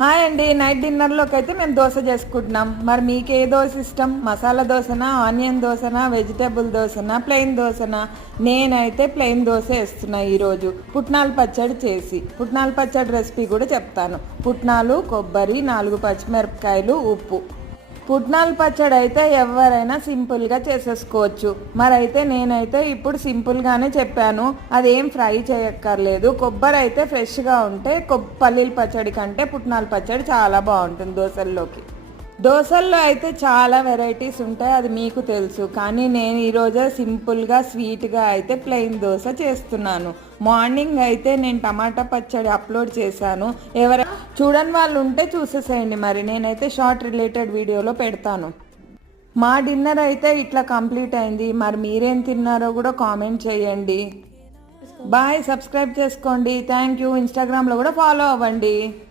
Hi అండి, night డిన్నర్లోకి అయితే మేము దోశ చేసుకుంటున్నాం. మరి మీకు ఏ దోశ ఇష్టం? మసాలా దోశనా, ఆనియన్ దోశనా, వెజిటేబుల్ దోశనా, ప్లెయిన్ దోశనా? నేనైతే ప్లెయిన్ దోశ వేస్తున్నా ఈరోజు పుట్నాల పచ్చడి చేసి. పుట్నాల పచ్చడి రెసిపీ కూడా చెప్తాను. పుట్నాలు, కొబ్బరి, 4 పచ్చిమిరపకాయలు, ఉప్పు. పుట్నాల పచ్చడి అయితే ఎవరైనా సింపుల్గా చేసేసుకోవచ్చు. మరైతే నేనైతే ఇప్పుడు సింపుల్గానే చెప్పాను. అదేం ఫ్రై చేయక్కర్లేదు. కొబ్బరి అయితే ఫ్రెష్గా ఉంటే పల్లీల పచ్చడి కంటే పుట్నాల పచ్చడి చాలా బాగుంటుంది దోశల్లోకి. దోశల్లో అయితే చాలా వెరైటీస్ ఉంటాయి, అది మీకు తెలుసు. కానీ నేను ఈరోజు సింపుల్గా స్వీట్గా అయితే ప్లెయిన్ దోశ చేస్తున్నాను. మార్నింగ్ అయితే నేను టమాటా పచ్చడి అప్లోడ్ చేశాను. ఎవరైనా చూడని వాళ్ళు ఉంటే చూసేసేయండి. మరి నేనైతే షార్ట్ రిలేటెడ్ వీడియోలో పెడతాను. మా డిన్నర్ అయితే ఇట్లా కంప్లీట్ అయింది. మరి మీరేం తిన్నారో కూడా కామెంట్ చేయండి. బాయ్, సబ్స్క్రైబ్ చేసుకోండి. Thank you. ఇన్స్టాగ్రామ్లో కూడా ఫాలో అవ్వండి.